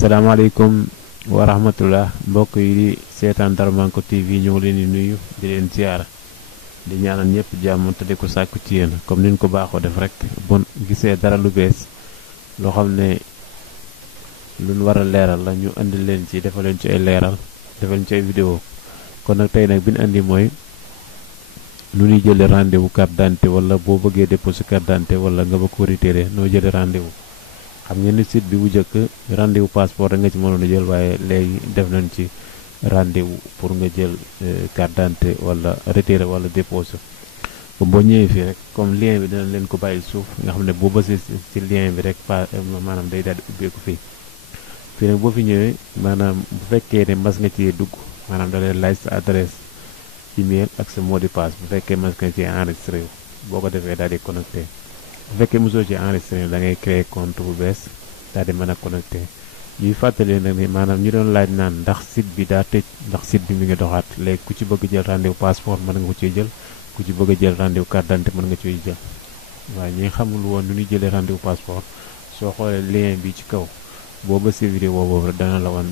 salaamaaleykum wa rahmatullah mbokk yi di seetaan Darmanko TV ñu ngi leen di nuyu di leen ziara di ñaanal ñëpp jàmm te di ko sàkku ci yéen comme niñ ko baaxoo def rek bon gisee dara lu bees loo xam ne luñ war a leeral la ñu andi leen ci defal leen ci ay leeral defal leen ci ay vidéo kon nag tey nag bi ñu andi mooy nu ñuy jëlee rendez-vous carte d'identité wala boo bëggee déposer carte d'identité wala nga bëgg ko retiré noo jëlee rendez-vous. xam ngeen ni site bi bu njëkk rendez-vous passeport rek nga ci mënoon a jël waaye léegi def nañ ci rendez-vous pour nga jël carte d'identité wala retiré wala déposé ba boo ñëwee fii rek comme lien bi dina leen ko bàyyi suuf nga xam ne boo bësee ci lien bi rek maanaam day daal di ubbeeku fii nag boo fi ñëwee maanaam bu fekkee ne mas nga ci dugg maanaam da lay laaj sa adresse email ak sa mot de passe bu fekkee mas nga ci enregistré boo ko defee daal di connecté. bu fekkee mosoo ci enregistré da ngay créer compte bu bees daal di mën a connecté ñuy fàttali nag ni maanaam ñu doon laaj naan ndax site bi daa tëj ndax site bi mi ngi doxaat léegi ku ci bëgg jël rendez-vous passeport mën nga ko ciy jël ku ci bëgg a jël rendez-vous carte d'identité mën nga ciy jël waaye ñi xamul woon nu ñuy jëlee rendez-vous passeport soo xoolee lien bi ci kaw boo bësee vidéo boobu rek dana la wan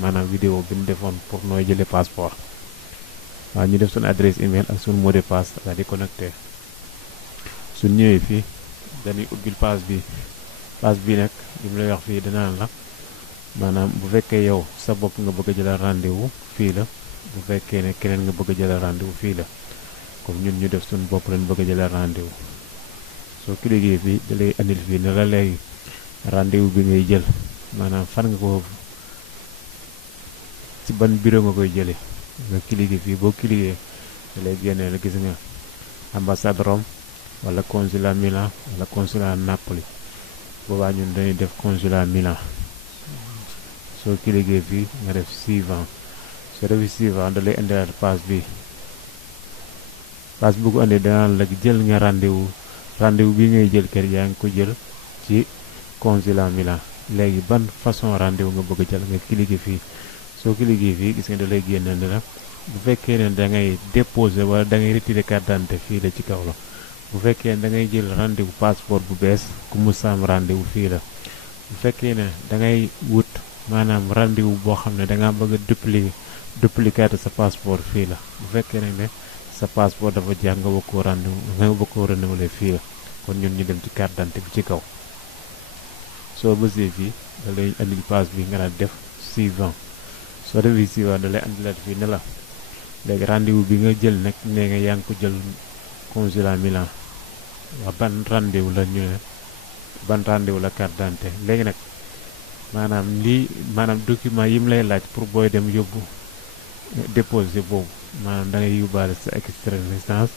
maanaam vidéo bi ñu defoon pour nooy jëlee passeport waaw ñu def suñu adresse email ak suñu mot de passe daal di connecté suñ ñëwee fii dañuy ubbil page bi nag li mu lay wax fii danaan la maanaam bu fekkee yow sa bopp nga bëgg a jëlal rendez-vous fii la bu fekkee ne keneen nga bëgg a jëlal rendez-vous fii la comme ñun ñu def suñu bopp lañ bëgg a jëlal rendez-vous soo cliquer fii da lay andil fii ne la léegi rendez-vous bi ngay jël maanaam fan nga ko ci ban bureau nga koy jëlee nga cliquer fii boo cliquer da lay génnee la gis nga ambassade Rome wala consulat Milan wala consulat Napoli boobaa ñun dañuy def consulat Milan soo cliquer fii nga def suivant soo defee suivant da lay indilaat page bu ko andi danaan la jël nga rendez-vous bi ngay jël kër yaa ngi ko jël ci consulat Milan léegi ban façon rendez-vous nga bëgg a jël nga cliquer fii soo cliquer fii gis nga da lay génne ne la bu fekkee ne da ngay déposer wala da ngay retirer carte d'identité fii la ci kaw la bu fekkee da ngay jël rendez-vous passeport bu bees ku mu saam rendez-vous fii la bu fekkee ne da ngay wut maanaam rendez-vous boo xam ne da ngaa bëgg a duplicater sa passeport fii la bu fekkee ne sa passeport dafa jeex nga bëgg koo renouveler fii la kon ñun ñu dem ci carte d'identité bi ci kaw soo bësee fii da lay andil page bi nga daal def suivant soo defee suivant da lay andilaat fii ne la léegi rendez-vous bi nga jël nag nee nga yaa ngi ko jël consulat Milan waa ban rendez-vous la ñu ne ban rendez-vous la carte d'identité léegi nag maanaam document yi mu lay laaj pour booy dem yóbbu déposé boobu maanaam da ngay yóbbaale sa extrait de naissance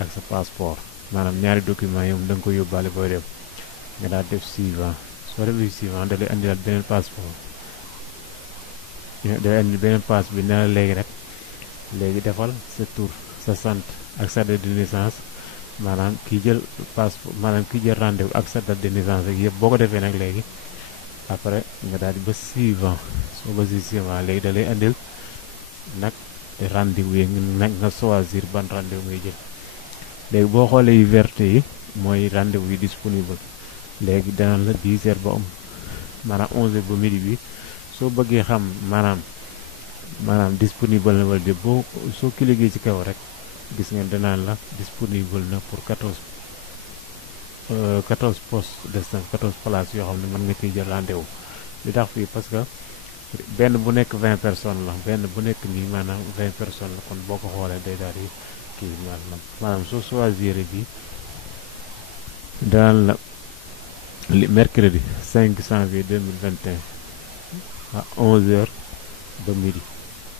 ak sa passeport maanaam ñaari document yi moom da nga ko yóbbaale booy dem nga daal def suivant soo defee suivant da lay andilaat beneen passeport da lay andi beneen passe bi ne la léegi defal sa tur sa sant ak sa date de naissance maanaam kii jël rendez-vous ak sa date de naissance ak yëpp boo ko defee nag léegi après nga daal di ba suivant soo ba si suivant léegi da lay andil nag rendez-vous yi nag nga choisir ban rendez-vous ngay jël léegi boo xoolee yu verte yi mooy rendez-vous yi disponible léegi dana la 10 heures ba maanaam 11 heures ba midi bi soo bëggee xam maanaam disponible na wala déet boo soo cliquer ci kaw rek gis ngeen danaan la disponible na pour 14 postes de 14 places yoo xam ne mën nga ciy jël rendez-vous li tax fii parce que benn bu nekk 20 personnes la benn bu nekk nii maanaam 20 personnes la kon boo ko xoolee day daal di kii maanaam soo choisir bi danaan la mercredi 5 janvier 2021 à 11 heures ba midi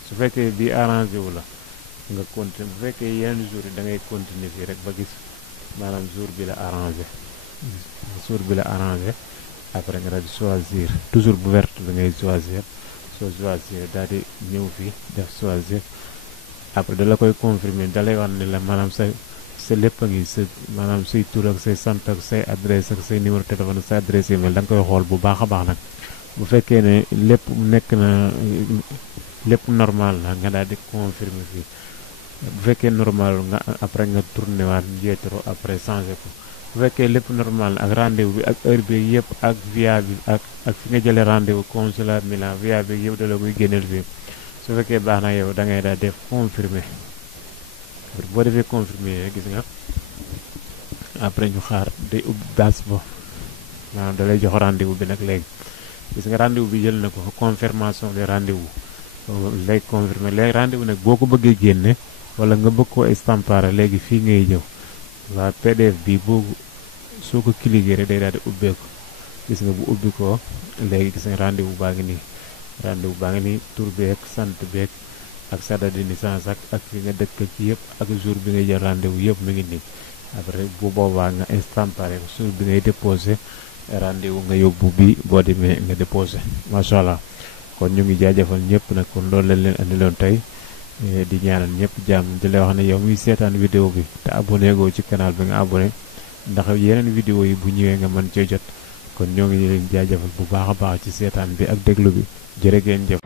su fekkee bi arrangé wu la nga continuer bu fekkee yenn jour yi da ngay continuer fii rek ba gis maanaam jour bi la arrangé après nga daal di choisir toujours bu verte da ngay choisir soo choisir daal di ñëw fii def choisir après da la koy confirmer da lay wax ne la maanaam sa lépp a ngi sa maanaam say tur ak say sant ak say adresse ak say numéro téléphone ak say adresse email da nga koy xool bu baax a baax nag bu fekkee ne lépp nekk na lépp normal la nga daal di confirmer fii bu fekkee normal nga après nga tourné waat njeetoro après changé ko bu fekkee lépp normal ak rendez-vous bi ak heure bi yëpp ak via bi ak fi nga jëlee rendez-vous consulat Milan via bi yëpp da la koy génneel fii su fekkee baax na yow da ngay daal def confirmer boo defee confirmer gis nga après ñu xaar day ubbi base ba maanaam da lay jox rendez-vous bi nag léegi gis nga rendez-vous bi jël na ko confirmation de rendez-vous léegi confirmer léegi rendez-vous nag boo ko bëggee génne wala nga bëgg koo estampare léegi fii ngay ñëw waa PDF bi soo ko cliquer rek day daal di ubbeeku gis nga bu ubbi ko léegi gis nga rendez-vous baa ngi nii tur beeg sant beeg ak sa date de naissance ak fi nga dëkk ci yëpp ak jour bi ngay jël rendez-vous yëpp mi ngi nii après bu boobaa nga estampare jour bi ngay déposé rendez-vous nga yóbbu bi boo demee nga déposé macha allah kon ñu ngi jaajëfal ñëpp nag kon loolu lañ leen andiloon tey di ñaanal ñëpp jàmm di la wax ne yow muy seetaan vidéo bi te abonné goo ci canal bi nga abonné ndax yeneen vidéo yi bu ñëwee nga mën cee jot kon ñoo ngi leen jaajëfal bu baax a baax ci seetaan bi ak déglu bi jërë ngeen jëf